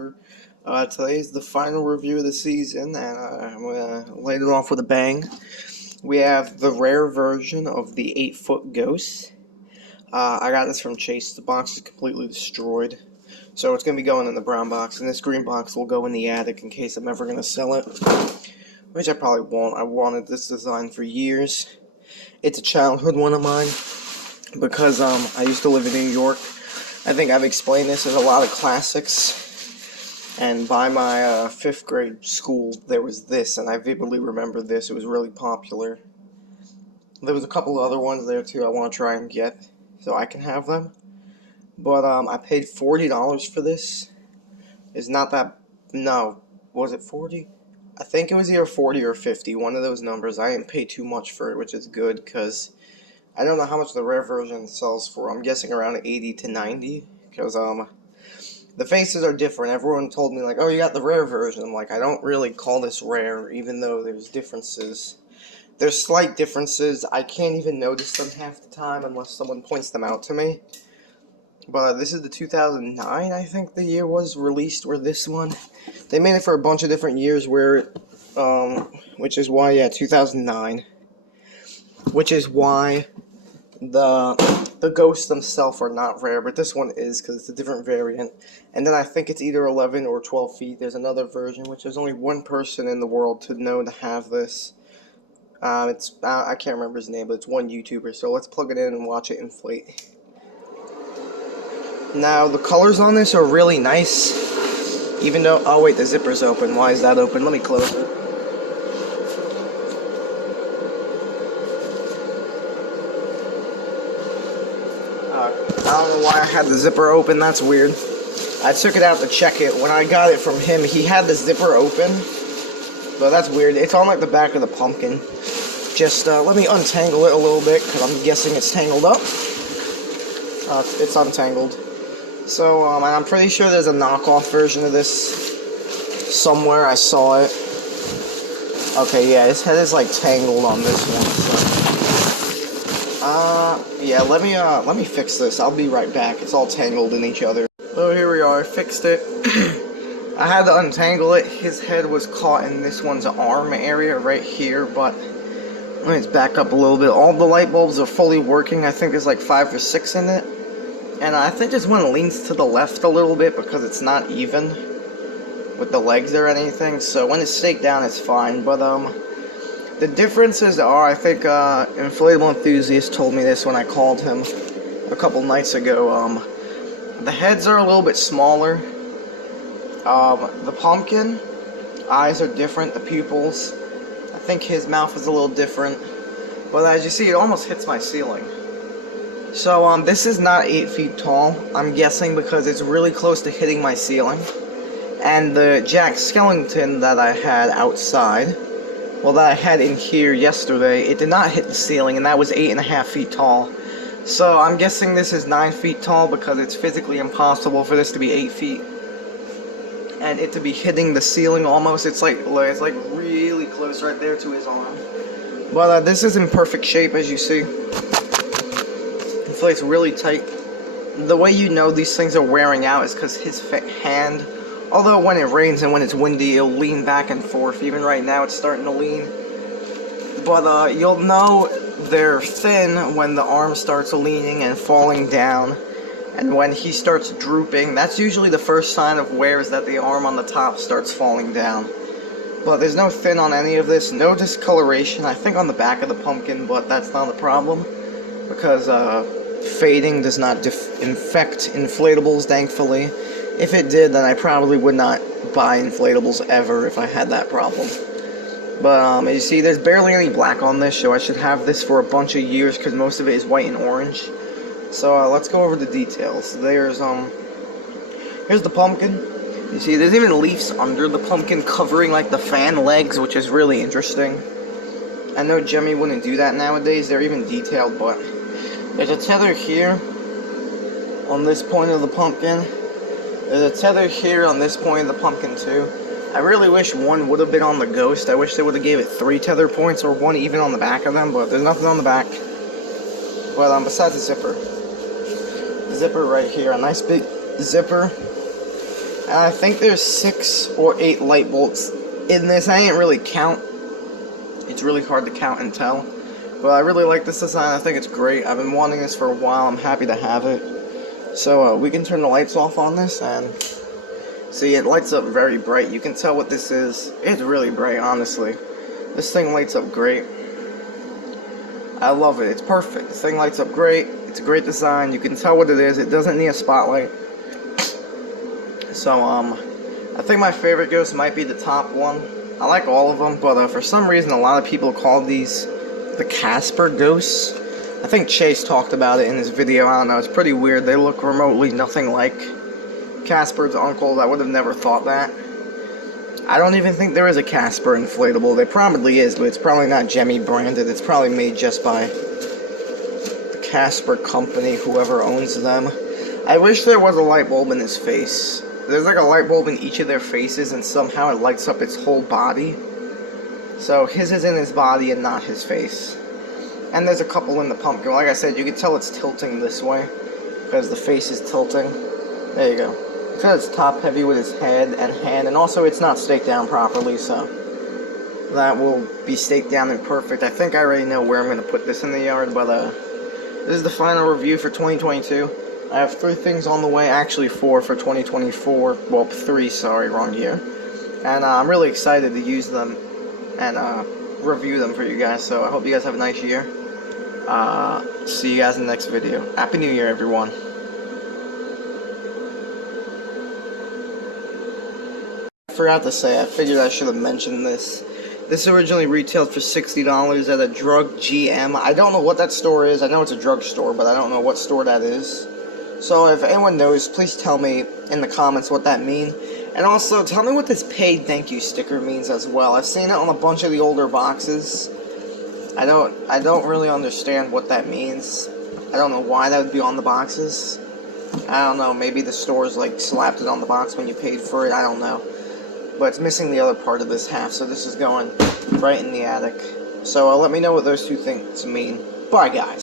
whatever. Today's the final review of the season, and I'm going to light it off with a bang. We have the rare version of the 8-foot ghost. I got this from Chase. The box is completely destroyed, so it's going to be going in the brown box, and this green box will go in the attic in case I'm ever going to sell it, which I probably won't. I wanted this design for years. It's a childhood one of mine, because I used to live in New York. I think I've explained this in a lot of classics, and by my 5th grade school there was this, and I vividly remember this. It was really popular. There was a couple of other ones there too I want to try and get so I can have them, but I paid $40 for this. It's not that, no, was it 40? I think it was either 40 or 50, one of those numbers. I didn't pay too much for it, which is good, because I don't know how much the rare version sells for. I'm guessing around 80 to 90, because the faces are different. Everyone told me, like, oh, you got the rare version. I'm like, I don't really call this rare, even though there's differences. There's slight differences. I can't even notice them half the time unless someone points them out to me. But this is the 2009, I think the year was released, or this one. They made it for a bunch of different years, where, which is why, yeah, 2009. Which is why the ghosts themselves are not rare, but this one is, because it's a different variant. And then I think it's either 11 or 12 feet. There's another version, which there's only one person in the world to know to have this. I can't remember his name, but it's one YouTuber. So let's plug it in and watch it inflate. Now, the colors on this are really nice, even though, oh wait, the zipper's open. Why is that open? Let me close it. I don't know why I had the zipper open, that's weird. I took it out to check it. When I got it from him, he had the zipper open, but that's weird. It's on like the back of the pumpkin. Just let me untangle it a little bit, because I'm guessing it's tangled up. It's untangled. So, and I'm pretty sure there's a knockoff version of this somewhere. I saw it. Okay, yeah, his head is like tangled on this one. So. Yeah, let me fix this. I'll be right back. It's all tangled in each other. Oh, here we are. I fixed it. I had to untangle it. His head was caught in this one's arm area right here, but let me back up a little bit. All the light bulbs are fully working. I think there's like 5 or 6 in it. And I think this one leans to the left a little bit because it's not even with the legs or anything. So when it's staked down, it's fine. But the differences are, I think Inflatable Enthusiast told me this when I called him a couple nights ago. The heads are a little bit smaller. The pumpkin eyes are different. The pupils, I think his mouth is a little different. But as you see, it almost hits my ceiling. So this is not 8 feet tall, I'm guessing, because it's really close to hitting my ceiling. And the Jack Skellington that I had outside, well, that I had in here yesterday, it did not hit the ceiling, and that was 8.5 feet tall. So I'm guessing this is 9 feet tall, because it's physically impossible for this to be 8 feet. And it to be hitting the ceiling almost. It's like really close right there to his arm. But this is in perfect shape, as you see. Inflates really tight. The way you know these things are wearing out is because his hand, although when it rains and when it's windy, it'll lean back and forth. Even right now, it's starting to lean. But you'll know they're thin when the arm starts leaning and falling down. And when he starts drooping, that's usually the first sign of wear, is that the arm on the top starts falling down. But there's no thin on any of this, no discoloration, I think on the back of the pumpkin, but that's not a problem, because fading does not infect inflatables, thankfully. If it did, then I probably would not buy inflatables ever if I had that problem. But as you see, there's barely any black on this, so I should have this for a bunch of years, because most of it is white and orange. So let's go over the details. Here's the pumpkin. You see, there's even leaves under the pumpkin covering like the fan legs, which is really interesting. I know Gemmy wouldn't do that nowadays. They're even detailed, but there's a tether here on this point of the pumpkin. There's a tether here on this point of the pumpkin too. I really wish one would have been on the ghost. I wish they would have gave it 3 tether points, or 1 even on the back of them, but there's nothing on the back. But besides the zipper right here, a nice big zipper. And I think there's 6 or 8 light bulbs in this. I didn't really count. It's really hard to count and tell. But I really like this design. I think it's great. I've been wanting this for a while. I'm happy to have it. So we can turn the lights off on this, and see, it lights up very bright. You can tell what this is. It's really bright, honestly. This thing lights up great. I love it. It's perfect. This thing lights up great. It's a great design. You can tell what it is. It doesn't need a spotlight. So, I think my favorite ghost might be the top one. I like all of them, but for some reason, a lot of people call these the Casper ghosts. I think Chase talked about it in his video. I don't know. It's pretty weird. They look remotely nothing like Casper's uncle. I would have never thought that. I don't even think there is a Casper inflatable. There probably is, but it's probably not Gemmy branded. It's probably made just by the Casper company, whoever owns them. I wish there was a light bulb in his face. There's like a light bulb in each of their faces, and somehow it lights up its whole body. So his is in his body and not his face. And there's a couple in the pumpkin. Like I said, you can tell it's tilting this way because the face is tilting. There you go. So it's top heavy with his head and hand, and also it's not staked down properly, so that will be staked down and perfect. I think I already know where I'm going to put this in the yard, but this is the final review for 2022. I have 3 things on the way, actually 4 for 2024. Well, 3, sorry, wrong year. And I'm really excited to use them and review them for you guys, so I hope you guys have a nice year. See you guys in the next video. Happy New Year, everyone. I forgot to say, I figured I should have mentioned this. This originally retailed for $60 at a drug GM. I don't know what that store is. I know it's a drug store, but I don't know what store that is. So if anyone knows, please tell me in the comments what that means. And also, tell me what this paid thank you sticker means as well. I've seen it on a bunch of the older boxes. I don't really understand what that means. I don't know why that would be on the boxes. I don't know, maybe the stores like slapped it on the box when you paid for it. I don't know. But it's missing the other part of this half, so this is going right in the attic. So let me know what those 2 things mean. Bye, guys.